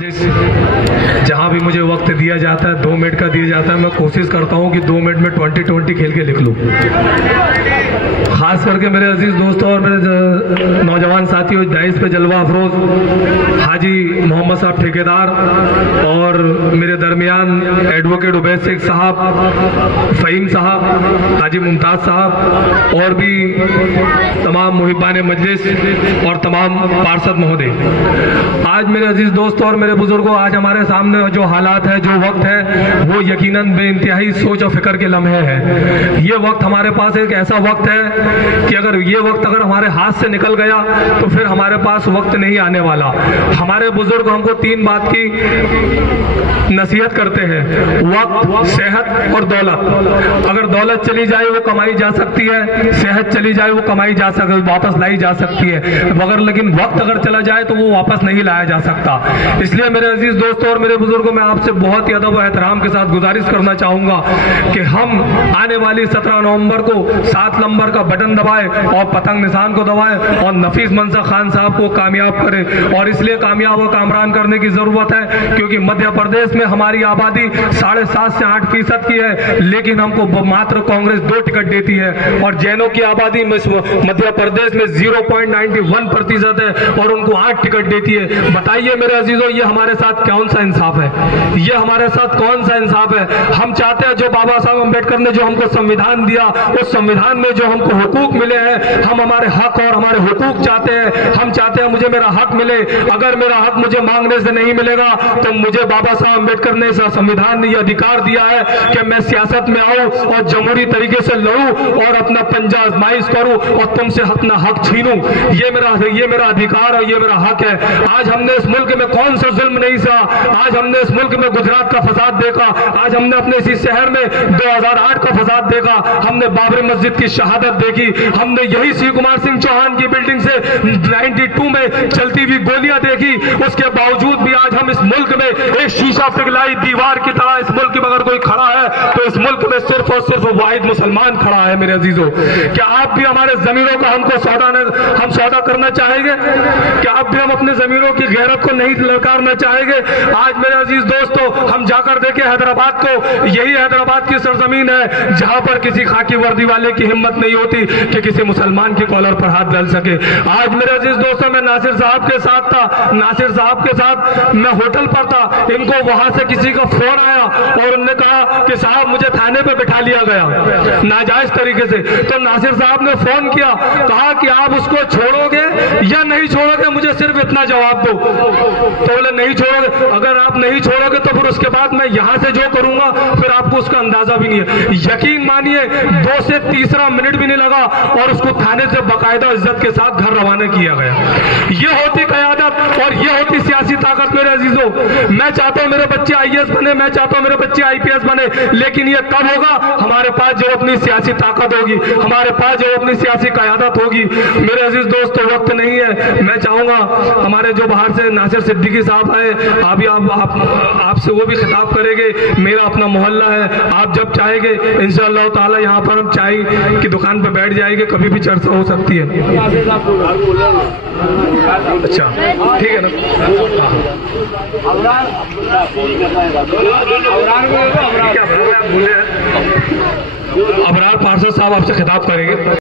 जहाँ भी मुझे वक्त दिया जाता है 2 मिनट का दिया जाता है, मैं कोशिश करता हूँ कि 2 मिनट में 20-20 खेल के लिख लूँ। खास करके मेरे अजीज दोस्तों और मेरे नौजवान साथियों, दाइस पे जलवा अफरोज हाजी मोहम्मद साहब ठेकेदार और मेरे दरमियान एडवोकेट उबैद शेख साहब, फ़हीम साहब, हाजी मुमताज़ साहब और भी तमाम मुहिब्बान मजलिस और तमाम पार्षद महोदय। आज मेरे अजीज दोस्तों और मेरे बुजुर्गों, आज हमारे सामने जो हालात है, जो वक्त है, वो यकीनन बेइंतहाई सोच और फिक्र के लम्हे हैं। ये वक्त हमारे पास एक ऐसा वक्त है कि अगर ये वक्त हमारे हाथ से निकल गया तो फिर हमारे पास वक्त नहीं आने वाला। हमारे बुजुर्ग हमको 3 बात की नसीहत करते हैं: वक्त, सेहत और दौलत। अगर दौलत चली जाए वो कमाई जा सकती है, सेहत चली जाए वो कमाई जा सकती, वापस लाई जा सकती है, मगर लेकिन वक्त अगर चला जाए तो वो वापस नहीं लाया जा सकता। इसलिए मेरे अजीज दोस्तों और मेरे बुजुर्गों, मैं आपसे बहुत ही अदब और एहतराम के साथ गुजारिश करना चाहूंगा कि हम आने वाली 17 नवंबर को 7 नंबर का बटन दबाएं और पतंग निशान को दबाएं और नफीस मंसूर खान साहब को कामयाब करें। और इसलिए कामयाब और कामरान करने की जरूरत है क्योंकि मध्य प्रदेश में हमारी आबादी 7.5 से 8% की है, लेकिन हमको मात्र कांग्रेस 2 टिकट देती है और जैनों की आबादी मध्य प्रदेश में 0.91% है और उनको 8 टिकट देती है। बताइए मेरे अजीजों, ये हमारे साथ कौन सा इंसाफ है? ये हमारे साथ कौन सा इंसाफ है? हम चाहते हैं जो बाबा साहब अम्बेडकर ने जो हमको संविधान दिया, उस संविधान में जो हमको हुकूक मिले हैं, हम हमारे हक और हमारे हुकूक चाहते हैं। हम चाहते हैं मुझे मेरा हक मिले। अगर मेरा हक मुझे मांगने से नहीं मिलेगा तो मुझे बाबा साहब अम्बेडकर ने संविधान ने यह अधिकार दिया है कि मैं सियासत में आऊं और जमहूरी तरीके से लड़ूं और अपना पंजा आजमाइश करूं और तुमसे अपना हक छीनूं। ये मेरा अधिकार और ये मेरा हक है। आज हमने इस मुल्क में कौन सा जुल्म नहीं सहा। आज हमने इस मुल्क में गुजरात का फसाद देखा, आज हमने अपने इसी शहर में 2008 का फसाद देखा, हमने बाबरी मस्जिद की शहादत देखी, हमने यही शिव कुमार सिंह चौहान की बिल्डिंग से 92 में चलती हुई गोलियां देखी। उसके बावजूद भी आज हम इस मुल्क में एक शीशा पिघलाई दीवार की तरह इस मुल्क में अगर कोई खड़ा है तो इस मुल्क में सिर्फ और सिर्फ वाहिद मुसलमान खड़ा है। मेरे अजीजों, क्या आप भी हमारे जमीनों का हम सौदा करना चाहेंगे? क्या आप भी हम अपने जमीनों की गैरत को नहीं ललकारना चाहेंगे? आज मेरे अजीज दोस्तों, हम जाकर देखें हैदराबाद को, यही हैदराबाद की सरजमीन है जहां पर किसी खाकी वर्दी वाले की हिम्मत नहीं होती कि किसी मुसलमान की कॉलर पर हाथ डाल सके। आज मेरे अजीज दोस्तों, मैं नासिर साहब के साथ था, नासिर साहब के साथ मैं होटल पर था, इनको वहां से किसी का फोन आया और उन्होंने कहा कि साहब मुझे थाने पे बिठा लिया गया नाजायज तरीके से। तो नासिर साहब ने फोन किया, कहा कि आप उसको छोड़ोगे या नहीं छोड़ोगे, मुझे सिर्फ इतना जवाब दो। तो बोले नहीं छोड़ोगे। अगर आप नहीं छोड़ोगे तो फिर उसके बाद मैं यहां से जो करूंगा फिर आपको उसका अंदाजा भी नहीं है। यकीन मानिए 2 से तीसरा मिनट भी नहीं लगा और उसको थाने से बाकायदा इज्जत के साथ घर रवाना किया गया। ये होती क़यादत और ये होती सियासी ताकत। मेरे अजीजों, मैं चाहता हूं मेरे बच्चे IAS बने, मैं चाहता हूं मेरे बच्चे IPS बने, लेकिन ये तब होगा हमारे पास जो अपनी सियासी ताकत होगी, हमारे पास जो अपनी सियासी क़यादत होगी। मेरे अजीज दोस्तों, वक्त नहीं है। मैं चाहूंगा हमारे जो बाहर से नासिर सिद्दीकी साहब आए, अभी आपसे वो भी खिताब करेंगे। मेरा अपना मोहल्ला है, आप जब चाहेंगे इंशाअल्लाह ताला यहाँ पर हम चाय की दुकान पर बैठ जाएंगे, कभी भी चर्चा हो सकती है। अच्छा, ठीक है ना? अबरार पार्षद साहब आपसे खिताब करेंगे।